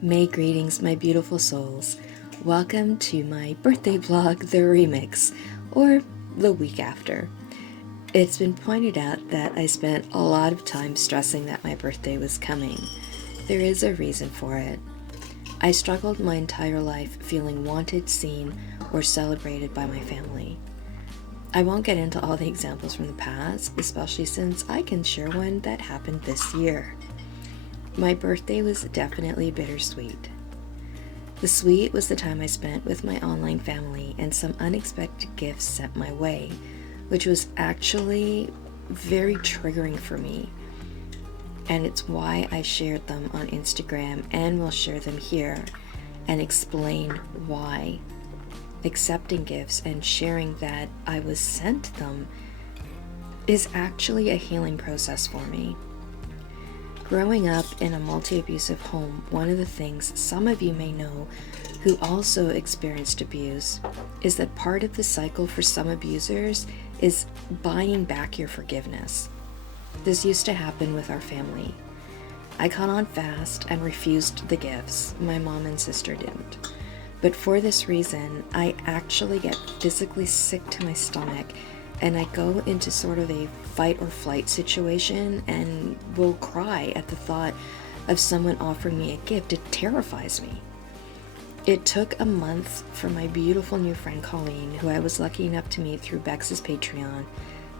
May greetings, my beautiful souls. Welcome to my birthday vlog, the remix, or the week after. It's been pointed out that I spent a lot of time stressing that my birthday was coming. There is a reason for it. I struggled my entire life feeling wanted, seen, or celebrated by my family. I won't get into all the examples from the past, especially since I can share one that happened this year. My birthday was definitely bittersweet. The sweet was the time I spent with my online family and some unexpected gifts sent my way, which was actually very triggering for me. And it's why I shared them on Instagram and will share them here and explain why. Accepting gifts and sharing that I was sent them is actually a healing process for me. Growing up in a multi-abusive home, one of the things some of you may know who also experienced abuse is that part of the cycle for some abusers is buying back your forgiveness. This used to happen with our family. I caught on fast and refused the gifts. My mom and sister didn't. But for this reason, I actually get physically sick to my stomach and I go into sort of a fight or flight situation and will cry at the thought of someone offering me a gift. It terrifies me. It took a month for my beautiful new friend Colleen, who I was lucky enough to meet through Bex's Patreon,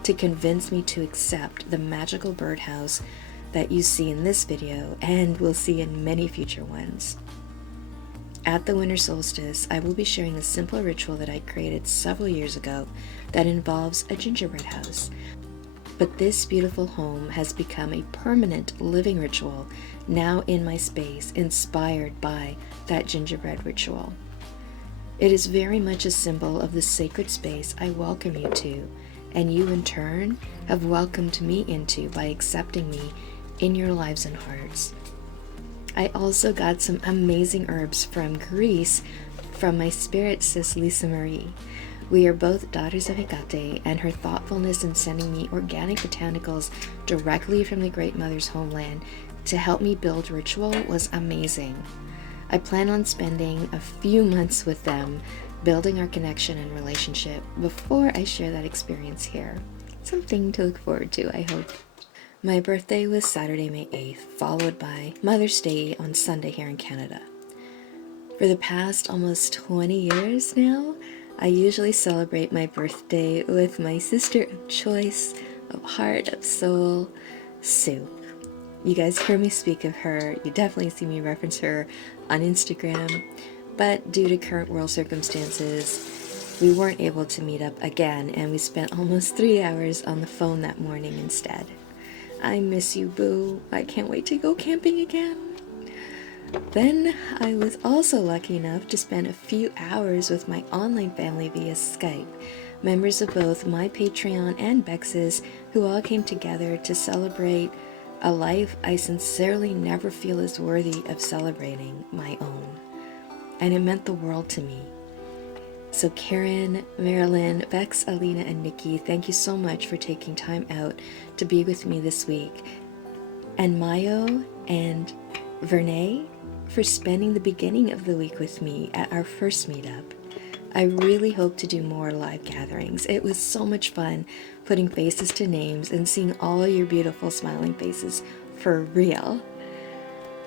to convince me to accept the magical birdhouse that you see in this video and will see in many future ones. At the winter solstice, I will be sharing a simple ritual that I created several years ago that involves a gingerbread house. But this beautiful home has become a permanent living ritual now in my space, inspired by that gingerbread ritual. It is very much a symbol of the sacred space I welcome you to, and you in turn have welcomed me into by accepting me in your lives and hearts. I also got some amazing herbs from Greece from my spirit sis Lisa Marie. We are both daughters of Hecate, and her thoughtfulness in sending me organic botanicals directly from the Great Mother's homeland to help me build ritual was amazing. I plan on spending a few months with them, building our connection and relationship before I share that experience here. Something to look forward to, I hope. My birthday was Saturday, May 8th, followed by Mother's Day on Sunday here in Canada. For the past almost 20 years now, I usually celebrate my birthday with my sister of choice, of heart, of soul, Sue. You guys hear me speak of her, you definitely see me reference her on Instagram, but due to current world circumstances, we weren't able to meet up again, and we spent almost 3 hours on the phone that morning instead. I miss you, boo. I can't wait to go camping again. Then I was also lucky enough to spend a few hours with my online family via Skype, members of both my Patreon and Bex's, who all came together to celebrate a life I sincerely never feel is worthy of celebrating, my own. And it meant the world to me. So Karen, Marilyn, Bex, Alina, and Nikki, thank you so much for taking time out to be with me this week. And Mayo and Vernay for spending the beginning of the week with me at our first meetup. I really hope to do more live gatherings. It was so much fun putting faces to names and seeing all your beautiful smiling faces for real.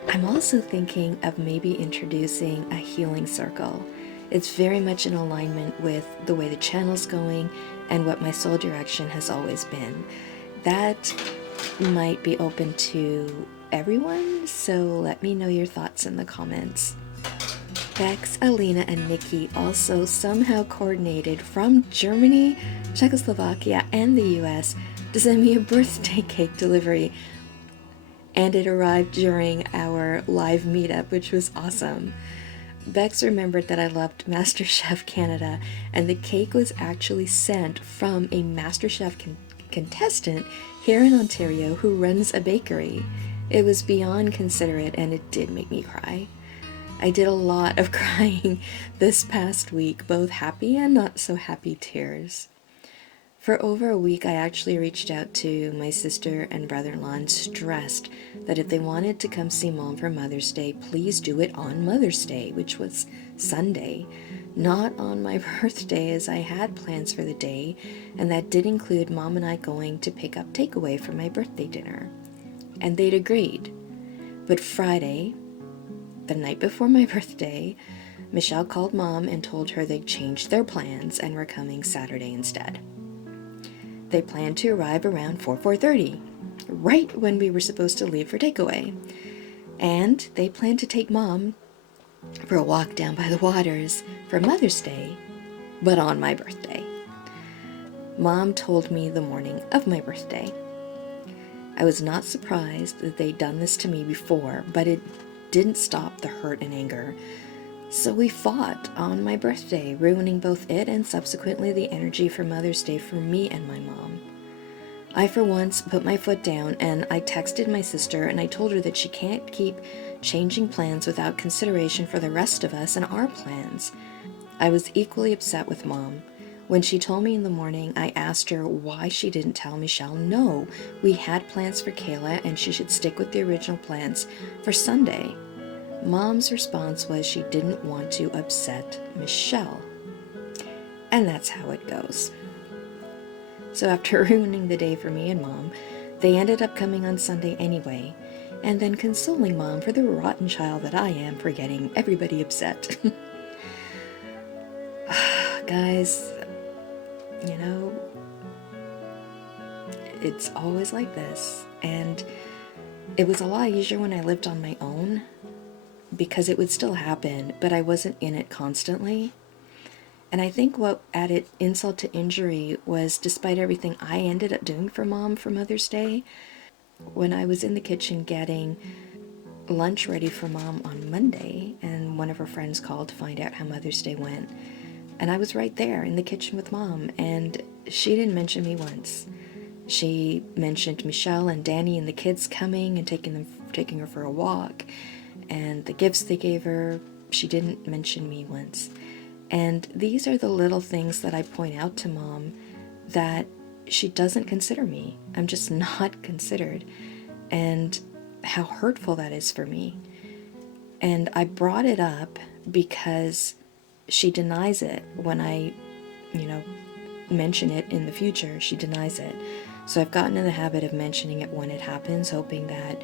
I'm also thinking of maybe introducing a healing circle. It's very much in alignment with the way the channel's going and what my soul direction has always been. That might be open to everyone, so let me know your thoughts in the comments. Bex, Alina, and Nikki also somehow coordinated from Germany, Czechoslovakia, and the US to send me a birthday cake delivery, and it arrived during our live meetup, which was awesome. Bex remembered that I loved MasterChef Canada, and the cake was actually sent from a MasterChef contestant here in Ontario who runs a bakery. It was beyond considerate, and it did make me cry. I did a lot of crying this past week, both happy and not so happy tears. For over a week, I actually reached out to my sister and brother-in-law and stressed that if they wanted to come see Mom for Mother's Day, please do it on Mother's Day, which was Sunday, not on my birthday, as I had plans for the day, and that did include Mom and I going to pick up takeaway for my birthday dinner. And they'd agreed. But Friday, the night before my birthday, Michelle called Mom and told her they'd changed their plans and were coming Saturday instead. They planned to arrive around 4:30, right when we were supposed to leave for takeaway. And they planned to take Mom for a walk down by the waters for Mother's Day, but on my birthday. Mom told me the morning of my birthday. I was not surprised that they'd done this to me before, but it didn't stop the hurt and anger. So we fought on my birthday, ruining both it and subsequently the energy for Mother's Day for me and my mom. I, for once, put my foot down and I texted my sister and I told her that she can't keep changing plans without consideration for the rest of us and our plans. I was equally upset with Mom. When she told me in the morning, I asked her why she didn't tell Michelle no, we had plans for Kayla and she should stick with the original plans for Sunday. Mom's response was she didn't want to upset Michelle. And that's how it goes. So after ruining the day for me and Mom, they ended up coming on Sunday anyway, and then consoling Mom for the rotten child that I am for getting everybody upset. Guys, you know, it's always like this, and it was a lot easier when I lived on my own, because it would still happen, but I wasn't in it constantly. And I think what added insult to injury was, despite everything I ended up doing for Mom for Mother's Day, when I was in the kitchen getting lunch ready for Mom on Monday, and one of her friends called to find out how Mother's Day went, and I was right there in the kitchen with Mom, and she didn't mention me once. She mentioned Michelle and Danny and the kids coming and taking her for a walk, and the gifts they gave her. She didn't mention me once. And these are the little things that I point out to Mom, that she doesn't consider me. I'm just not considered, and how hurtful that is for me. And I brought it up because she denies it when I, mention it in the future. She denies it. So I've gotten in the habit of mentioning it when it happens, hoping that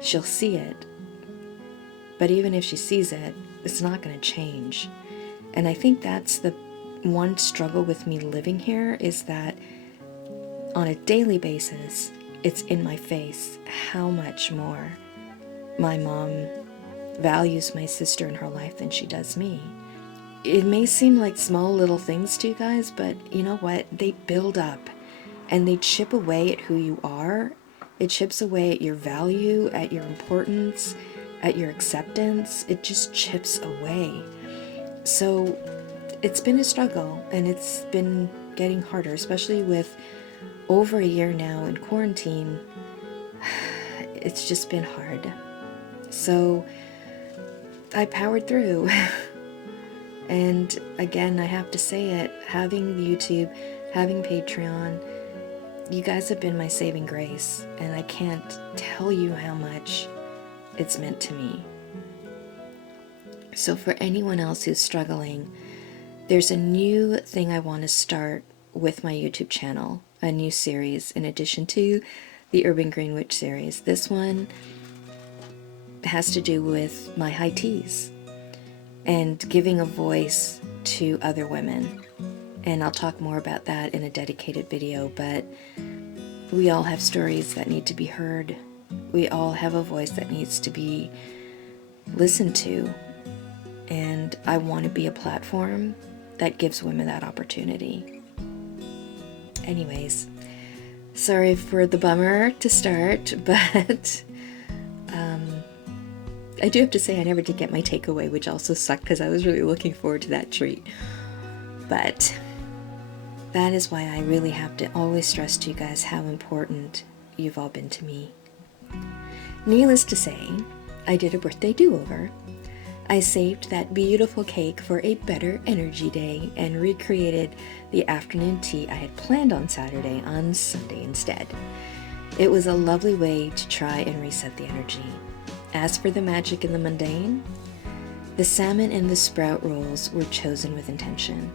she'll see it. But even if she sees it, it's not going to change. And I think that's the one struggle with me living here, is that on a daily basis, it's in my face how much more my mom values my sister in her life than she does me. It may seem like small little things to you guys, but you know what? They build up and they chip away at who you are. It chips away at your value, at your importance, at your acceptance. It just chips away. So it's been a struggle, and it's been getting harder, especially with over a year now in quarantine. It's just been hard. So I powered through. And again, I have to say it, having YouTube, having Patreon, you guys have been my saving grace, and I can't tell you how much it's meant to me. So for anyone else who's struggling, there's a new thing I want to start with my YouTube channel, a new series in addition to the Urban Green Witch series. This one has to do with my high teas and giving a voice to other women. And I'll talk more about that in a dedicated video, but we all have stories that need to be heard. We all have a voice that needs to be listened to. And I want to be a platform that gives women that opportunity. Anyways, sorry for the bummer to start, but I do have to say I never did get my takeaway, which also sucked because I was really looking forward to that treat. But that is why I really have to always stress to you guys how important you've all been to me. Needless to say, I did a birthday do-over. I saved that beautiful cake for a better energy day and recreated the afternoon tea I had planned on Saturday on Sunday instead. It was a lovely way to try and reset the energy. As for the magic in the mundane, the salmon and the sprout rolls were chosen with intention.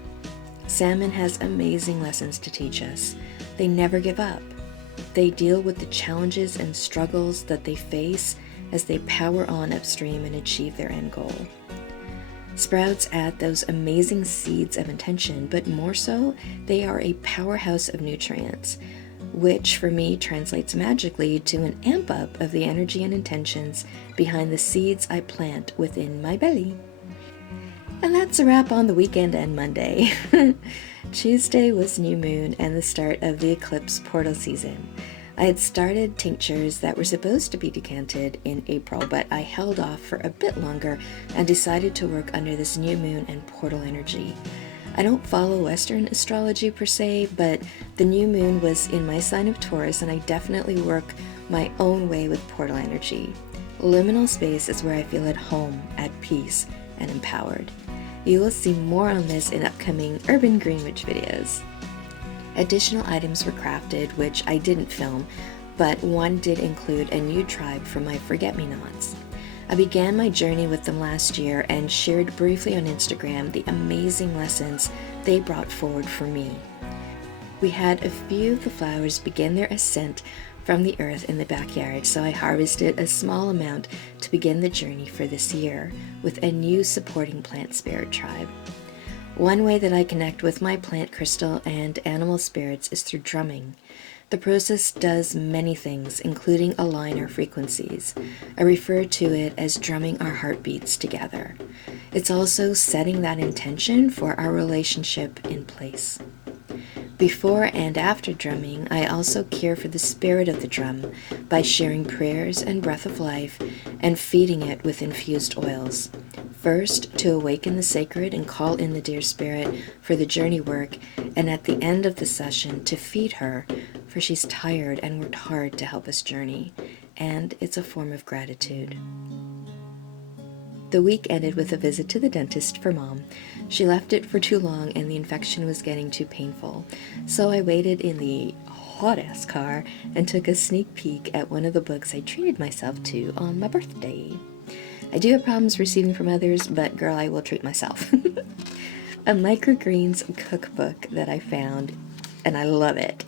Salmon has amazing lessons to teach us. They never give up. They deal with the challenges and struggles that they face as they power on upstream and achieve their end goal. Sprouts add those amazing seeds of intention, but more so, they are a powerhouse of nutrients, which for me translates magically to an amp up of the energy and intentions behind the seeds I plant within my belly. And that's a wrap on the weekend and Monday. Tuesday was new moon and the start of the eclipse portal season. I had started tinctures that were supposed to be decanted in April, but I held off for a bit longer and decided to work under this new moon and portal energy. I don't follow Western astrology per se, but the new moon was in my sign of Taurus and I definitely work my own way with portal energy. Liminal space is where I feel at home, at peace, and empowered. You will see more on this in upcoming Urban Greenwich videos. Additional items were crafted, which I didn't film, but one did include a new tribe for my forget-me-nots. I began my journey with them last year and shared briefly on Instagram the amazing lessons they brought forward for me. We had a few of the flowers begin their ascent from the earth in the backyard, so I harvested a small amount to begin the journey for this year with a new supporting plant spirit tribe. One way that I connect with my plant crystal and animal spirits is through drumming. The process does many things, including align our frequencies. I refer to it as drumming our heartbeats together. It's also setting that intention for our relationship in place. Before and after drumming, I also care for the spirit of the drum by sharing prayers and breath of life and feeding it with infused oils. First, to awaken the sacred and call in the dear spirit for the journey work, and at the end of the session to feed her, for she's tired and worked hard to help us journey, and it's a form of gratitude. The week ended with a visit to the dentist for Mom. She left it for too long and the infection was getting too painful, so I waited in the hot-ass car and took a sneak peek at one of the books I treated myself to on my birthday. I do have problems receiving from others, but girl, I will treat myself. A MicroGreens Cookbook that I found, and I love it.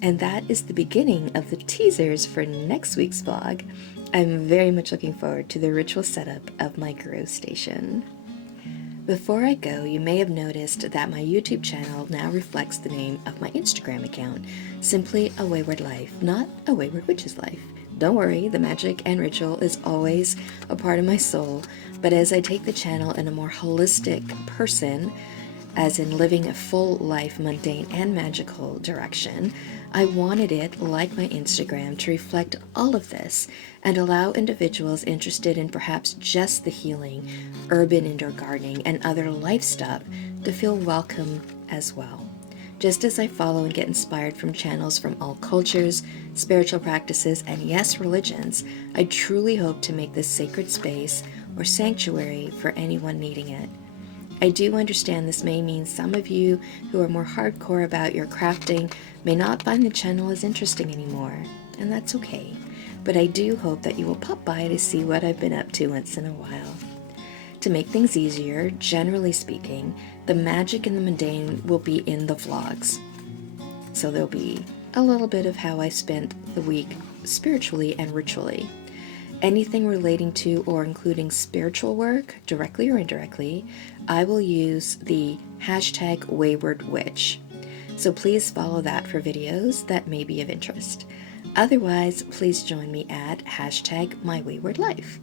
And that is the beginning of the teasers for next week's vlog. I'm very much looking forward to the ritual setup of my grow station. Before I go, you may have noticed that my YouTube channel now reflects the name of my Instagram account, simply A Wayward Life, not A Wayward Witch's Life. Don't worry, the magic and ritual is always a part of my soul, but as I take the channel in a more holistic person, as in living a full life, mundane and magical direction, I wanted it, like my Instagram, to reflect all of this and allow individuals interested in perhaps just the healing, urban indoor gardening, and other life stuff to feel welcome as well. Just as I follow and get inspired from channels from all cultures, spiritual practices, and yes, religions, I truly hope to make this sacred space or sanctuary for anyone needing it. I do understand this may mean some of you who are more hardcore about your crafting may not find the channel as interesting anymore, and that's okay. But I do hope that you will pop by to see what I've been up to once in a while. To make things easier, generally speaking, the magic and the mundane will be in the vlogs. So there'll be a little bit of how I spent the week spiritually and ritually. Anything relating to or including spiritual work, directly or indirectly, I will use the hashtag Wayward Witch. So please follow that for videos that may be of interest. Otherwise, please join me at hashtag My Wayward Life.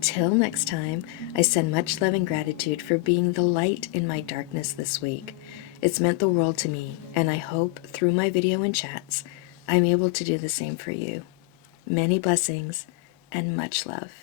Till next time, I send much love and gratitude for being the light in my darkness this week. It's meant the world to me, and I hope through my video and chats, I'm able to do the same for you. Many blessings and much love.